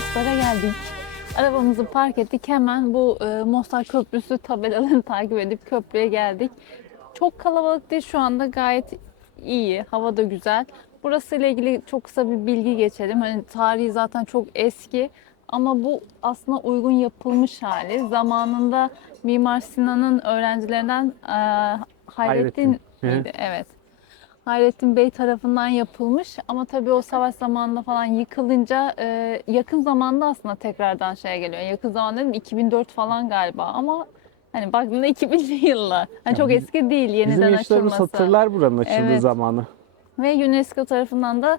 Mostar'a geldik. Arabamızı park ettik. Hemen bu Mostar Köprüsü tabelalarını takip edip köprüye geldik. Çok kalabalık değil şu anda. Gayet iyi. Hava da güzel. Burası ile ilgili çok kısa bir bilgi geçelim. Hani tarihi zaten çok eski. Ama bu aslında uygun yapılmış hali. Zamanında Mimar Sinan'ın öğrencilerinden Hayrettin miydi? Evet. Hayrettin Bey tarafından yapılmış ama tabii o savaş zamanında falan yıkılınca yakın zamanda aslında tekrardan şeye geliyor. Yakın zaman dedim 2004 falan galiba ama hani baktığında 2000'li yıllar. Hani çok biz- eski değil Bizim yeniden yaşlarımız açılması. hatırlar buranın açıldığı Evet. zamanı. Ve UNESCO tarafından da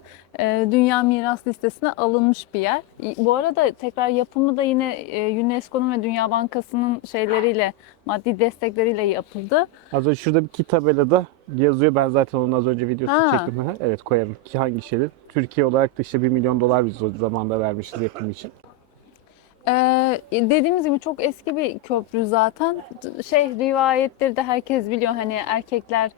Dünya Miras Listesi'ne alınmış bir yer. Bu arada tekrar yapımı da yine UNESCO'nun ve Dünya Bankası'nın şeyleriyle, maddi destekleriyle yapıldı. Az önce şurada bir iki tabelada yazıyor. Ben zaten onun az önce videosunu Ha. çektim. Hı hı. Evet, koyarım ki hangi şeyler. Türkiye olarak da işte $1 milyon biz o zamanda vermişiz yapım için. Dediğimiz gibi çok eski bir köprü zaten. Rivayetleri de herkes biliyor. Hani erkekler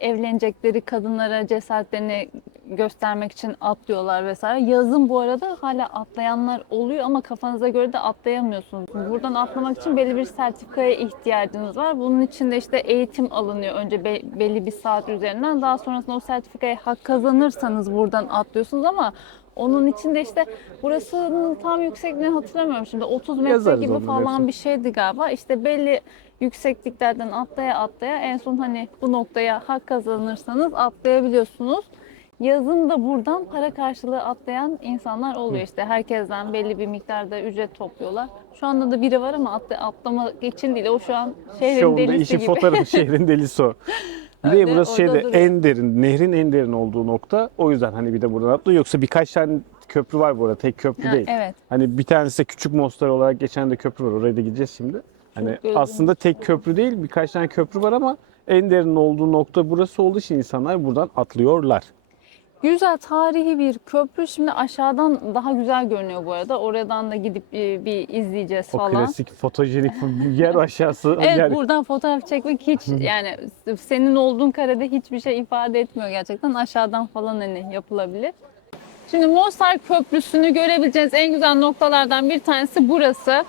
evlenecekleri kadınlara cesaretlerini göstermek için atlıyorlar vesaire. Yazın bu arada hala atlayanlar oluyor ama kafanıza göre de atlayamıyorsunuz. Buradan atlamak için belli bir sertifikaya ihtiyacınız var. Bunun için de işte eğitim alınıyor. Önce belli bir saat üzerinden. Daha sonrasında o sertifikaya hak kazanırsanız buradan atlıyorsunuz ama onun için de işte burasının tam yüksekliğini hatırlamıyorum şimdi. 30 metre Yazarız gibi onun falan hepsini. bir şeydi galiba. İşte belli yüksekliklerden atlaya atlaya en son hani bu noktaya hak kazanırsanız atlayabiliyorsunuz. Yazın da buradan para karşılığı atlayan insanlar oluyor işte. Herkesten belli bir miktarda ücret topluyorlar. Şu anda da biri var ama atlamak için değil. O şu an şehrin Şovunda delisi işin gibi. fotoğrafı şehrin delisi o. Bir de Öyle burası orada şeyde duruyor. en derin, nehrin en derin olduğu nokta. O yüzden hani bir de buradan atlıyor. Yoksa birkaç tane köprü var bu arada. Tek köprü Ha, değil. evet. Hani bir tanesi de Küçük Mostar olarak geçen de köprü var. Oraya da gideceğiz şimdi. Hani gözümün aslında tek köprü değil, birkaç tane köprü var ama en derin olduğu nokta burası olduğu için insanlar buradan atlıyorlar. Güzel tarihi bir köprü. Şimdi aşağıdan daha güzel görünüyor bu arada. Oradan da gidip bir izleyeceğiz O falan. klasik fotojenik yer aşağısı. Evet yer. buradan fotoğraf çekmek hiç yani senin olduğun karede hiçbir şey ifade etmiyor gerçekten. Aşağıdan falan hani yapılabilir. Şimdi Mostar Köprüsü'nü görebileceğiniz en güzel noktalardan bir tanesi burası.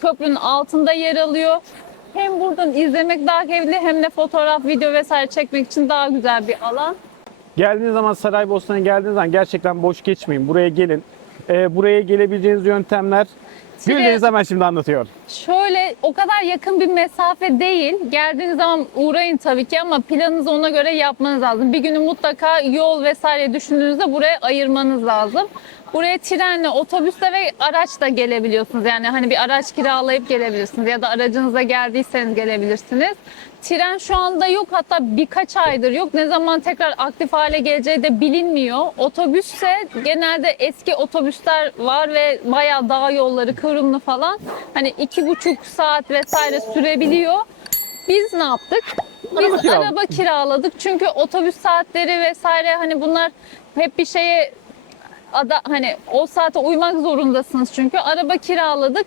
Köprünün altında yer alıyor. Hem buradan izlemek daha keyifli hem de fotoğraf, video vesaire çekmek için daha güzel bir alan. Geldiğiniz zaman Saraybosna'ya geldiğiniz zaman gerçekten boş geçmeyin. Buraya gelin. Buraya gelebileceğiniz yöntemler Güldeniz hemen şimdi anlatıyor. Şöyle o kadar yakın bir mesafe değil. Geldiğiniz zaman uğrayın tabii ki ama planınızı ona göre yapmanız lazım. Bir günü mutlaka yol vesaire düşündüğünüzde buraya ayırmanız lazım. Buraya trenle, otobüsle ve araçla gelebiliyorsunuz. Yani hani bir araç kiralayıp gelebilirsiniz ya da aracınıza geldiyseniz gelebilirsiniz. Tren şu anda yok, hatta birkaç aydır yok. Ne zaman tekrar aktif hale geleceği de bilinmiyor. Otobüsse genelde eski otobüsler var ve bayağı dağ yolları kıvrımlı falan. Hani 2,5 saat vesaire sürebiliyor. Biz ne yaptık? Biz araba kiraladık. Çünkü otobüs saatleri vesaire hani bunlar hep bir şeye hani o saate uymak zorundasınız çünkü. Araba kiraladık.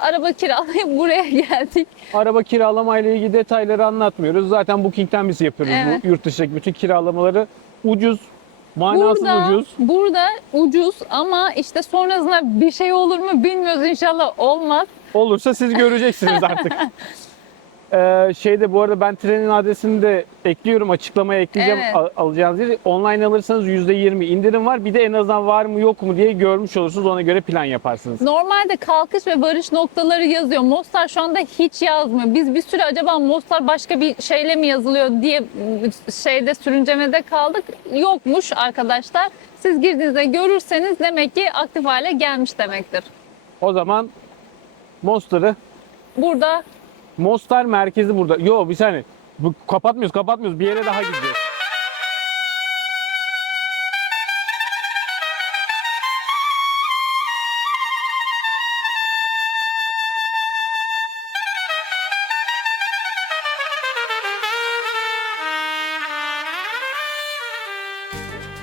Araba kiralayıp buraya geldik. Araba kiralama ile ilgili detayları anlatmıyoruz. Zaten Booking'ten biz yapıyoruz Evet. bu yurt dışındaki bütün kiralamaları. Ucuz, manasız ucuz. Burada ucuz ama işte sonrasında bir şey olur mu bilmiyoruz, inşallah olmaz. Olursa siz göreceksiniz artık. Bu arada ben trenin adresini de ekliyorum. Açıklamaya ekleyeceğim Evet. alacağınız yeri. Online alırsanız %20 indirim var. Bir de en azından var mı yok mu diye görmüş olursunuz. Ona göre plan yaparsınız. Normalde kalkış ve varış noktaları yazıyor. Mostar şu anda hiç yazmıyor. Biz bir süre acaba Mostar başka bir şeyle mi yazılıyor diye sürüncemede kaldık. Yokmuş arkadaşlar. Siz girdiğinizde görürseniz demek ki aktif hale gelmiş demektir. O zaman Burada Mostar merkezi burada. Yo bir saniye. Kapatmıyoruz. Bir yere daha gideceğiz.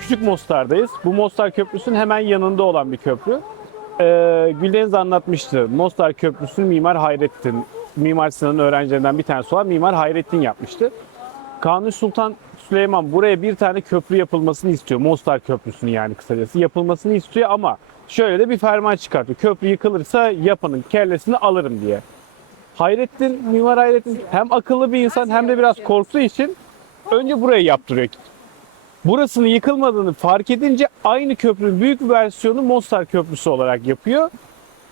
Küçük Mostar'dayız. Bu Mostar Köprüsü'nün hemen yanında olan bir köprü. Güldeniz anlatmıştı. Mostar Köprüsü'nü Mimar Sinan'ın öğrencilerinden bir tanesi olan Mimar Hayrettin yapmıştı. Kanuni Sultan Süleyman buraya bir tane köprü yapılmasını istiyor. Mostar Köprüsü'nü yani kısacası yapılmasını istiyor ama şöyle de bir ferman çıkartıyor. Köprü yıkılırsa yapının kellesini alırım diye. Hayrettin, Mimar Hayrettin hem akıllı bir insan hem de biraz korktuğu için önce burayı yaptırıyor. Burasının yıkılmadığını fark edince aynı köprünün büyük bir versiyonu Mostar Köprüsü olarak yapıyor.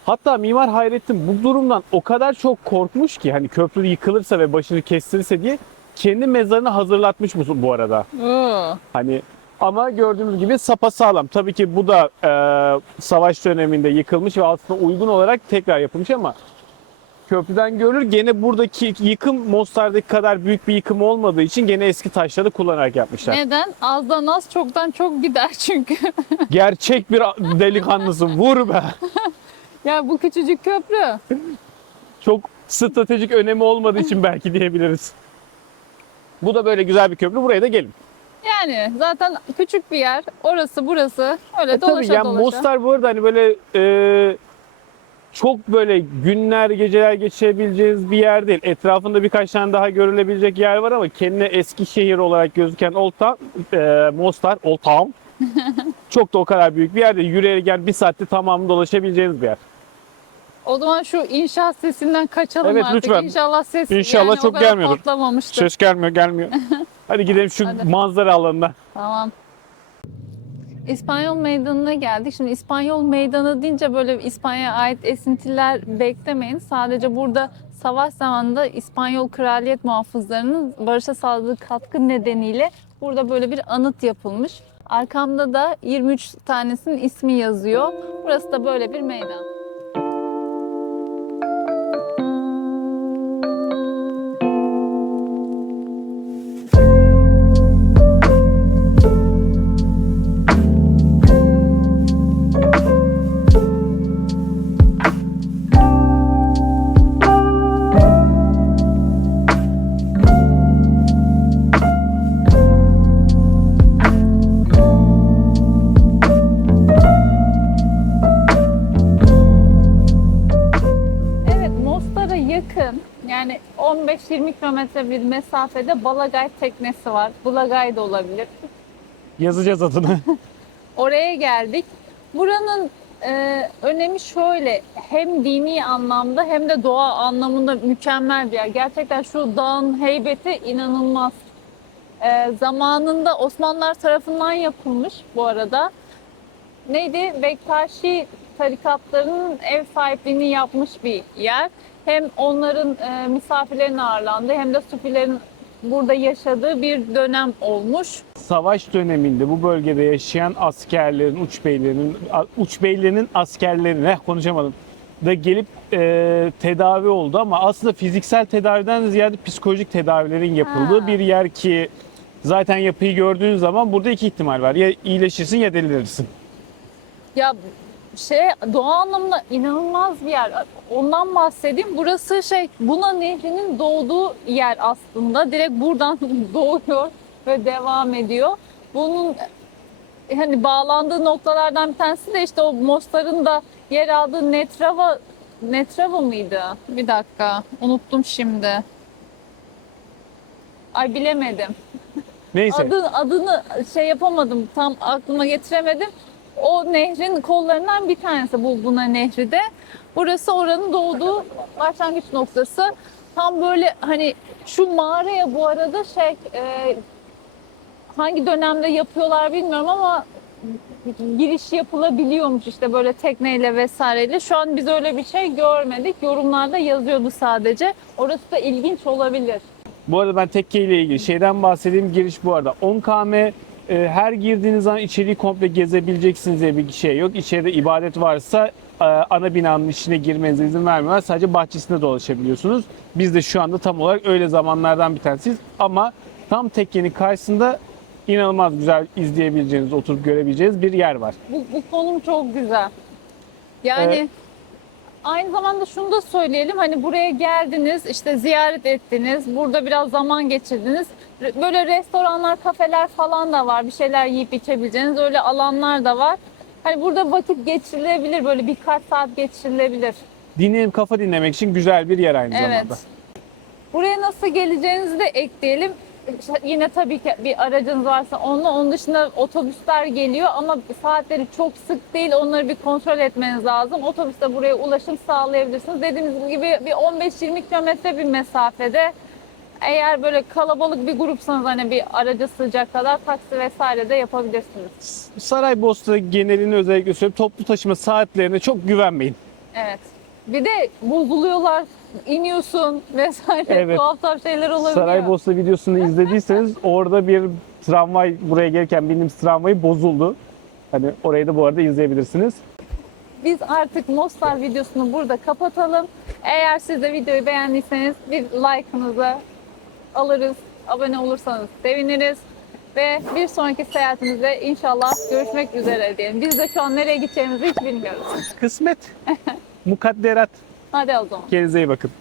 Hatta Mimar Hayrettin bu durumdan o kadar çok korkmuş ki hani köprü yıkılırsa ve başını kestirirse diye kendi mezarını hazırlatmış bu arada. Hani ama gördüğünüz gibi sapasağlam. Tabii ki bu da savaş döneminde yıkılmış ve aslında uygun olarak tekrar yapılmış ama köprüden görülür. Gene buradaki yıkım Mostar'daki kadar büyük bir yıkım olmadığı için gene eski taşları kullanarak yapmışlar. Neden? Azdan az çoktan çok gider çünkü. Gerçek bir delikanlısın. Vur be. Ya bu küçücük köprü. Çok stratejik önemi olmadığı için belki diyebiliriz. Bu da böyle güzel bir köprü. Buraya da gelin. Yani zaten küçük bir yer. Orası burası. Öyle Tabii dolaşa yani dolaşa. Mostar bu arada hani böyle çok böyle günler geceler geçirebileceğiniz bir yer değil. Etrafında birkaç tane daha görülebilecek yer var ama kendine eski şehir olarak gözüken Mostar, Old Town çok da o kadar büyük bir yer değil. Yürüyerek yani bir saatte tamamını dolaşabileceğiniz bir yer. O zaman şu inşaat sesinden kaçalım Evet, artık. lütfen. İnşallah ses İnşallah yani çok o kadar gelmiyordur. patlamamıştır. Ses gelmiyor. Hadi gidelim şu Hadi. manzara alanına. Tamam. İspanyol Meydanı'na geldik. Şimdi İspanyol Meydanı deyince böyle İspanya'ya ait esintiler beklemeyin. Sadece burada savaş zamanında İspanyol kraliyet muhafızlarının barışa sağladığı katkı nedeniyle burada böyle bir anıt yapılmış. Arkamda da 23 tanesinin ismi yazıyor. Burası da böyle bir meydan. Evet, Mostar'a yakın yani 15-20 kilometre bir mesafede Balagay teknesi var. Bulagay da olabilir. Yazacağız adını. Oraya geldik. Buranın önemi şöyle, hem dini anlamda hem de doğa anlamında mükemmel bir yer. Gerçekten şu dağın heybeti inanılmaz. Zamanında Osmanlılar tarafından yapılmış bu arada. Neydi? Bektaşi tarikatlarının ev sahipliğini yapmış bir yer. Hem onların misafirlerin ağırlandığı hem de Sufilerin burada yaşadığı bir dönem olmuş. Savaş döneminde bu bölgede yaşayan askerlerin, uçbeylerinin askerlerine konuşamadım da gelip tedavi oldu ama aslında fiziksel tedaviden ziyade psikolojik tedavilerin yapıldığı bir yer ki zaten yapıyı gördüğün zaman burada iki ihtimal var. Ya iyileşirsin ya delirirsin. Ya doğa anlamında inanılmaz bir yer. Ondan bahsedeyim. Burası Buna Nehri'nin doğduğu yer aslında. Direkt buradan doğuyor ve devam ediyor. Bunun hani bağlandığı noktalardan bir tanesi de işte o Mostar'ın da yer aldığı Netrava mıydı? Bir dakika. Unuttum şimdi. Ay bilemedim. Neyse. Adını yapamadım. Tam aklıma getiremedim. O nehrin kollarından bir tanesi Buna Nehri de. Burası oranın doğduğu başlangıç noktası. Tam böyle hani şu mağaraya bu arada hangi dönemde yapıyorlar bilmiyorum ama giriş yapılabiliyormuş işte böyle tekneyle vesaireyle. Şu an biz öyle bir şey görmedik. Yorumlarda yazıyordu sadece. Orası da ilginç olabilir. Bu arada ben tekke ile ilgili şeyden bahsedeyim. Giriş bu arada 10 km. Her girdiğiniz zaman içeriği komple gezebileceksiniz diye bir şey yok. İçeride ibadet varsa ana binanın içine girmenize izin vermiyorlar. Sadece bahçesinde dolaşabiliyorsunuz. Biz de şu anda tam olarak öyle zamanlardan bir tanesiyiz. Ama tam tekkenin karşısında inanılmaz güzel izleyebileceğiniz, oturup görebileceğiniz bir yer var. Bu konum çok güzel. Yani aynı zamanda şunu da söyleyelim. Hani buraya geldiniz, işte ziyaret ettiniz, burada biraz zaman geçirdiniz. Böyle restoranlar, kafeler falan da var. Bir şeyler yiyip içebileceğiniz öyle alanlar da var. Hani burada vakit geçirilebilir, böyle birkaç saat geçirilebilir. Kafa dinlemek için güzel bir yer aynı zamanda. Buraya nasıl geleceğinizi de ekleyelim. yine tabii ki bir aracınız varsa onunla, onun dışında otobüsler geliyor ama saatleri çok sık değil, onları bir kontrol etmeniz lazım. Otobüste buraya ulaşım sağlayabilirsiniz. Dediğimiz gibi bir 15-20 kilometre bir mesafede, eğer böyle kalabalık bir grupsanız hani bir araca sığacak kadar taksi vesaire de yapabilirsiniz. Saraybosna genelini özellikle söyleyeyim. Toplu taşıma saatlerine çok güvenmeyin. Evet. Bir de bozuluyorlar, iniyorsun vesaire, Evet. tuhaf şeyler olabiliyor. Saraybosna videosunu izlediyseniz orada bir tramvay, buraya gelirken bindiğimiz tramvay bozuldu. Hani orayı da bu arada izleyebilirsiniz. Biz artık Mostar videosunu burada kapatalım. Eğer siz de videoyu beğendiyseniz bir like'ınızı alırız. Abone olursanız seviniriz. Ve bir sonraki seyahatimizde inşallah görüşmek üzere diyelim. Biz de şu an nereye gideceğimizi hiç bilmiyoruz. Kısmet. Mukadderat. Hadi o zaman. Kendinize iyi bakın.